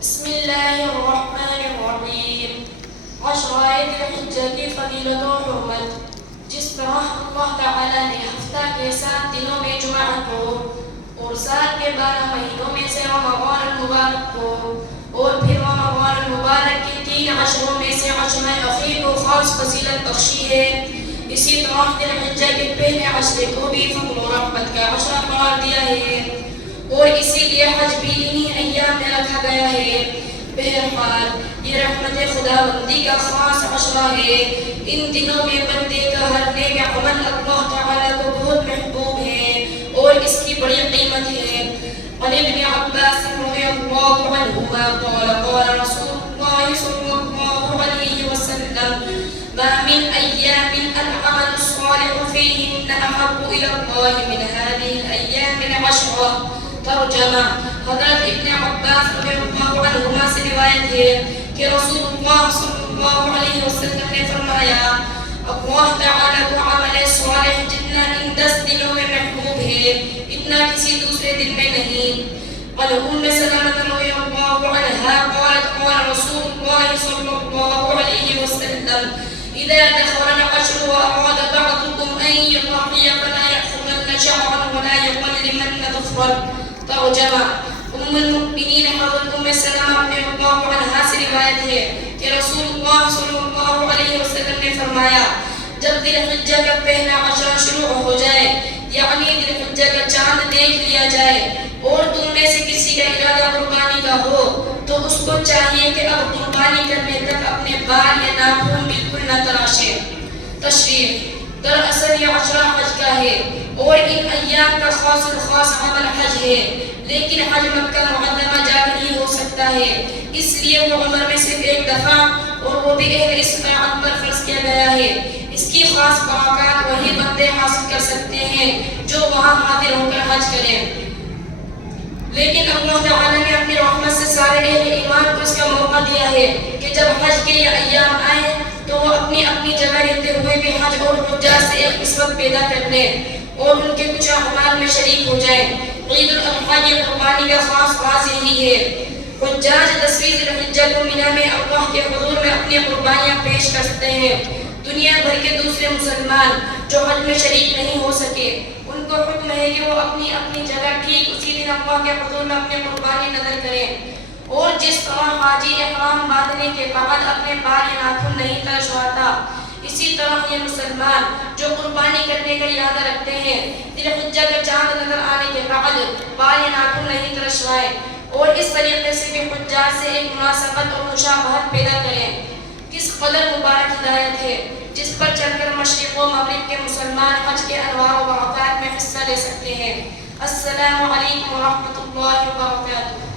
بسم اللہ الرحمن الرحیم۔ عشرۂ ذی الحجہ کی فضیلت و حرمت۔ جس طرح اللہ تعالیٰ نے ہفتہ کے 7 دنوں میں جمعہ کو اور سال کے 12 مہینوں میں سے رمضان المبارک کو اور پھر رمضان المبارک کے 3 عشروں میں سے عشرۂ اخیر کو خاص فضیلت بخشی ہے، اسی طرح ذی الحجہ کے پہلے عشرے کو بھی فضل و رحمت کا عشرہ قرار دیا ہے اور اسی لیے حج بھی انہی ایام میں رکھا گیا ہے۔ بہرحال یہ رحمت خداوندی کا خاص عشرہ ہے۔ ان دنوں میں بندے کا ہر نیک عمل اللہ تعالیٰ کو بہت محبوب ہے اور اس کی بڑی قیمت ہے۔ عن ابن عباس رضی اللہ عنہما قال قال رسول اللہ صلی اللہ علیہ وسلم ما من ایام العمل الصالح فیہن احب الی اللہ من هذه الایام العشرہ۔ ترجمہ: حضرت ابن عباس رضی اللہ عنہما سے روایت ہے کہ رسول اللہ صلی اللہ علیہ وسلم نے فرمایا، اللہ تعالیٰ کو عمل صالح جتنا ان 10 دنوں میں محبوب ہے اتنا کسی دوسرے دن میں نہیں۔ عن ام سلمة رضی اللہ عنہا قالت قال رسول اللہ صلی اللہ علیہ وسلم اذا دخل العشر واراد بعضكم ان يضحي فلا يأخذن شعرا ولا يقلمن ظفرا۔ ترجمہ: ام المؤمنین حضرت ام سلمہ رضی اللہ عنہا سے روایت ہے کہ رسول اللہ صلی اللہ علیہ وسلم نے فرمایا، جب ذی الحجہ کا پہلا عشرہ شروع ہو جائے یعنی ذی الحجہ کا چاند دیکھ لیا جائے اور تم میں سے کسی کا ارادہ قربانی کا ہو تو اس کو چاہیے کہ اب قربانی کرنے تک اپنے بال یا ناخن بالکل نہ تراشے۔ تشریح: دراصل یہ عشرہ حج کا ہے اور ان ایام کا خاص الخاص عمل حج ہے، لیکن حج مکہ معظمہ جا کر ہی ہو سکتا ہے، اس لیے وہ عمر میں صرف ایک دفعہ اور وہ بھی اہل استطاعت پر فرض کیا گیا ہے۔ اس کی خاص برکات وہی بندے حاصل کر سکتے ہیں جو وہاں حاضر ہو کر حج کریں، لیکن اللہ تعالیٰ نے اپنی رحمت سے سارے اہل ایمان کو اس کا موقع دیا ہے کہ جب حج کے یہ ایام آئیں تو وہ اپنی اپنی جگہ رہتے ہوئے بھی حج اور حجاج سے ایک نسبت پیدا کر لیں اور ان کے کچھ اعمال میں شریک ہو جائیں۔ عید الاضحیٰ کی قربانی کا خاص راز یہی ہے۔ حجاج 10ویں ذی الحجہ کو مینا میں اللہ کے حضور میں اپنی قربانیاں پیش کرتے ہیں۔ دنیا بھر کے دوسرے مسلمان جو حج میں شریک نہیں ہو سکے ان کو حکم ہے کہ وہ اپنی اپنی جگہ ٹھیک اسی دن اللہ کے حضور میں اپنی قربانی نظر کریں، اور جس طرح حاجی احرام باندھنے کے بعد اپنے بال یا ناخن نہیں تراشواتا، اسی طرح یہ مسلمان جو قربانی کرنے کا ارادہ رکھتے ہیں ذی الحجہ کا چاند نظر آنے کے بعد بال یا ناخن نہیں تراشوائے اور اس طریقے سے بھی حجاج سے ایک مناسبت اور مشابہت پیدا کریں۔ کس قدر مبارک ہدایت ہے جس پر چل کر مشرق و مغرب کے مسلمان حج کے انواع و برکات میں حصہ لے سکتے ہیں۔ السلام علیکم ورحمۃ اللہ وبرکاتہ۔